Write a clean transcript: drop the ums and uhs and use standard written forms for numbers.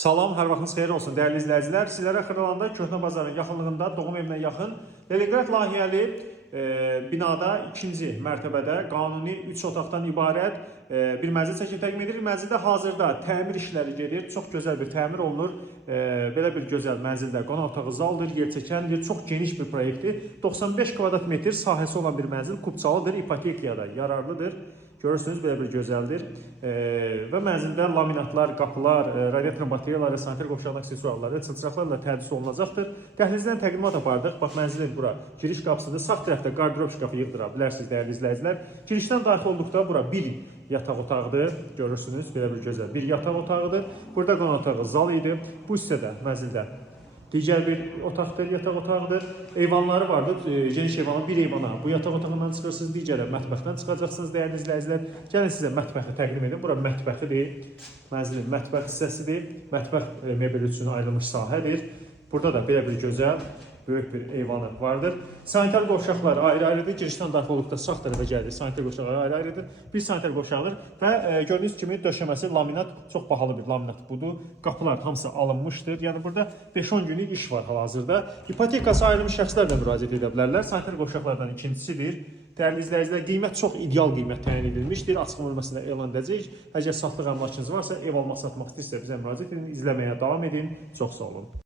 Salam, hər vaxtınız xeyir olsun dəyərli izləyicilər. Sizlərə Xırdalanda Köhnə Bazarın yaxınlığında Doğum evinə yaxın Leningrad layihəli binada ikinci mərtəbədə qanuni 3 otaqdan ibarət bir mənzil çəkib təqdim edilir. Mənzildə hazırda təmir işləri gedir. Çox gözəl bir təmir olunur. Belə bir gözəl mənzildə qonaq otağı zaldır, yerçəkəndir. Çox geniş bir proyektdir. 95 kvadrat metr sahəsi olan bir mənzil Kupçalıdır, ipotekaya da yararlıdır. Görürsünüz, belə bir gözəldir. Və mənzildə laminatlar, qapılar, radiator bateriyaları, sanitar qovşağının aksesuarları, çılçıraqlarla tədris olunacaqdır. Dəhlizdən təqdimat apardıq. Bax, mənzilin bura giriş qapısında sağ tərəfdə qardirob şkafı yığdıra bilərsiniz, dəyərli izləyicilər. Girişdən daxil olduqda bura bir yataq otağıdır. Görürsünüz, belə bir gözəl bir yataq otağıdır. Burada qonaq otağı zal idi. Bu hissədə, mənzildə digər bir otaqdır, yataq otağıdır. Eyvanları vardır, geniş eyvanlar, bir eyvana bu yataq otağından çıxırsınız, digərə mətbəxdən çıxacaqsınız dəyərli izləyicilər. Gəlin sizə mətbəxi təqdim edim. Bura mətbəxidir, mənzilin mətbəx hissəsidir, mətbəx mebeli üçün ayrılmış sahədir. Burada da belə bir gözəl, böyük bir eyvanı vardır. Sanitar qovşaqlar ayrı-ayrıdır. Girişdən daxil olduqda sağ tərəfə gəlir. Sanitar qovşaqları ayrı-ayrıdır. Bir sanitar qovşağıdır və gördüyünüz kimi döşəməsi laminat, çox bahalı bir laminat budur. Qapılar hamısı alınmışdır. Yəni burada 5-10 günlük iş var hal-hazırda. İpotekası ayrılmış şəxslər də müraciət edə bilərlər. Sanitar qovşaqlardan ikincisidir. Dəyərli izləyicilər, qiymət çox ideal qiymət təyin edilmişdir. Açıq bölməsində elan edəcəyik. Əgər satlıq əmlakınız varsa, ev almaq, satmaq istəyirsə bizə müraciət edin, izləməyə davam edin. Çox sağ olun.